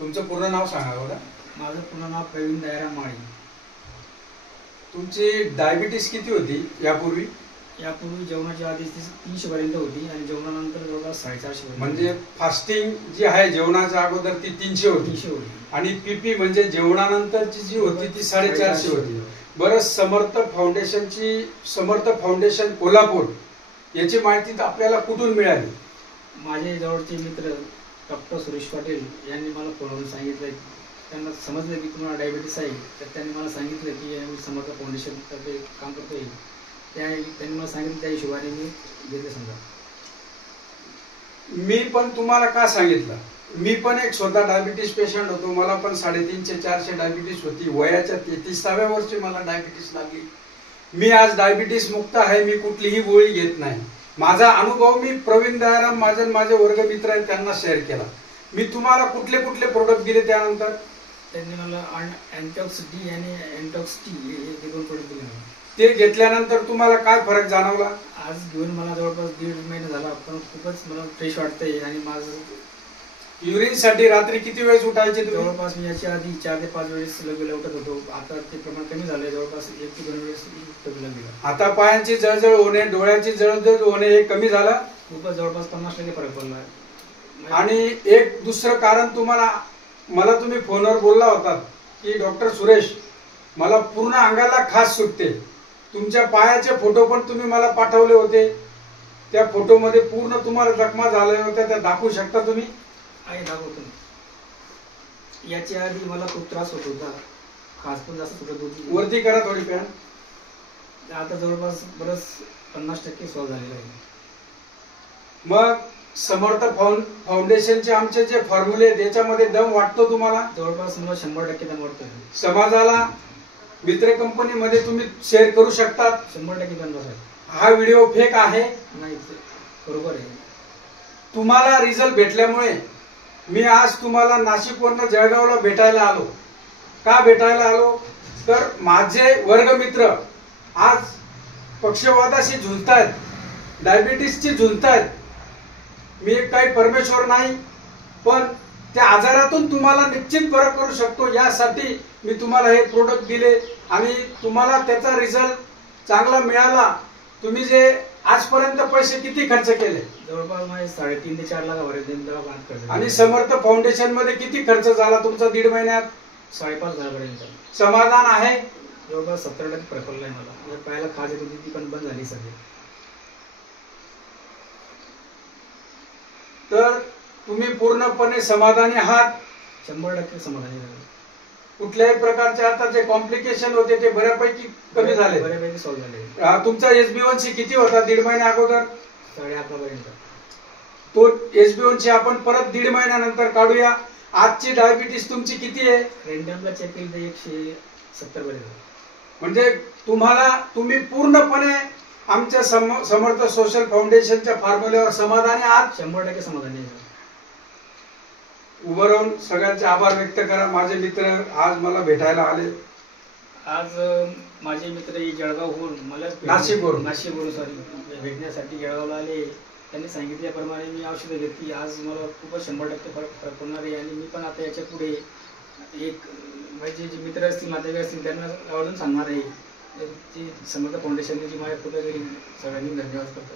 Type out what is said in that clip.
तुमचं पूर्ण नाव सांगा बघा. माझं पूर्ण नाव प्रवीण दयाराम माळी. तुमची डायबिटीस किती होती यापूर्वी? यापूर्वी जेवणाच्या आधी 300 पर्यंत होती आणि जेवणानंतर जवळपास 450. म्हणजे फास्टिंग जी आहे जेवणाच्या अगोदर ती 300 होती आणि पीपी म्हणजे जेवणानंतरची जी होती ती 450 होती. बरं, समर्थ फाउंडेशन कोल्हापूर याची माहिती आपल्याला कुठून मिळाली? माझे जवळचे मित्र डॉक्टर सुरेश पाटील यांनी मला फोनवरून सांगितलं. त्यांना समजलं की तुम्हाला डायबिटीस आहे, तर त्यांनी मला सांगितलं की आम्ही समर्थ फाउंडेशनतर्फे काम करतो आहे. त्यांनी मला सांगितलं, त्या हिशोबाने मी घेतलं. समजा मी पण तुम्हाला का सांगितलं, मी पण एक स्वतः डायबिटीस पेशंट होतो. मला पण 350-400 डायबिटीस होती. वयाच्या 33व्या वर्षी मला डायबिटीस लागली. मी आज डायबिटीस मुक्त आहे. मी कुठलीही गोळी घेत नाही. माझा अनुभव मी प्रवीण दयाराम महाजन माझे वर्गमित्र आहेत त्यांना शेअर केला. मी तुम्हाला कुठले कुठले प्रोडक्ट दिले त्यानंतर? त्यांनी मला अँटॉक्स डी आणि अँटॉक्स टी हे 2 प्रोडक्ट दिले. ते घेतल्यानंतर तुम्हाला काय फरक जाणवला? आज घेऊन मला जवळपास 1.5 महिना झाला, पण खूपच मला फ्रेश वाटतंय. आणि माझं युरिन साठी रात्री किती वेळेस उठायचे? जवळपास मी याच्या आधी 4 ते 5 वेळेस लगेला उठत होतो. आता ते प्रमाण कमी झालंय. जवळपास 1 ते 2 वेळेस लगेला. आता पायांची जळजळ होणे, डोळ्याची जळजळ होणे हे कमी झालं. खूपच जवळपास 50% फरक पडला. आणि एक दुसरं कारण मला तुम्ही फोनवर बोलला होता की डॉक्टर सुरेश, मला पूर्ण अंगाला खाज सुटते. तुमच्या पायाचे फोटो पण तुम्ही मला पाठवले होते. त्या फोटोमध्ये पूर्ण तुम्हाला जखमा झाल्या होत्या, त्या दाखवू शकता तुम्ही? आहे, दाखवतो. याच्या आधी मला खूप त्रास होत होता, खास पण जास्त सुटत होती. वरती करा थोडी पॅन. आता जवळपास बरंच 50% सॉल्व झालेलं आहे. मग समर्थ फाउंडेशनचे आमचे जे फॉर्म्युले त्याच्यामध्ये दम वाटतो तुम्हाला? जवळपास मला 100% दम वाटतो. समाजाला मित्र कंपनीमध्ये तुम्ही शेअर करू शकतात? 100% दम आहे. हा व्हिडिओ फेक आहे? नाही, बरोबर आहे. तुम्हाला रिझल्ट भेटल्यामुळे मी आज तुम्हाला नाशिकवरनं जळगावला भेटायला आलो. का भेटायला आलो? तर माझे वर्गमित्र आज पक्षवाताशी झुंजतायत, डायबिटीसची झुंजतायत. मी काही परमेश्वर नाही, पण त्या आजारातून तुम्हाला निश्चित फरक करू शकतो यासाठी मी तुम्हाला हे प्रोडक्ट दिले आणि तुम्हाला त्याचा रिझल्ट चांगला मिळाला. तुम्ही जे आजपर्यंत पैसे किती खर्च केले? जवळपास माझे 3.5 ते 4 लाखापर्यंत खर्च. आणि समर्थ फाउंडेशन मध्ये किती खर्च झाला तुमचा 1.5 महिन्यात? 5.5 पर्यंत. समाधान आहे? जवळपास 70% फरक पडलाय मला. पायाला खाज येत होती, ती पण बंद झाली सगळी. तर तुम्ही पूर्णपणे समाधानी आहात? 100% समाधानी आहे. कुठल्याही प्रकारचे आता जे कॉम्प्लिकेशन होते ते बऱ्यापैकी कमी झाले? बऱ्यापैकी सॉल्व झाले. तुमचा SB1C किती होता 1.5 महिन्या अगोदर? 11.5 पर्यंत. तो SB1C आपण परत 1.5 महिन्यानंतर काढूया. आजची डायबिटीस तुमची किती आहे? रेंडमला चेक केली तर 170 पर्यंत. म्हणजे तुम्ही पूर्णपणे आमच्या समर्थ सोशल फाउंडेशनच्या फॉर्म्युल्यावर समाधानी आहात? 100% समाधानी आहे. उभं राहून सगळ्यांचे आभार व्यक्त करा. माझे मित्र आज मला भेटायला आले. आज माझे मित्र जळगावहून मला नाशिकवरून सॉरी भेटण्यासाठी जळगावला आले. त्यांनी सांगितल्याप्रमाणे मी औषधं घेतली. आज मला खूपच 100% फरक पडणार आहे. आणि मी पण आता याच्या पुढे एक माझे जे मित्र असतील, नातेवाईक असतील, त्यांना आवर्जून सांगणार आहे. ती समर्थ फाउंडेशनने जी माझ्या पुढे सगळ्यांनी धन्यवाद करतो.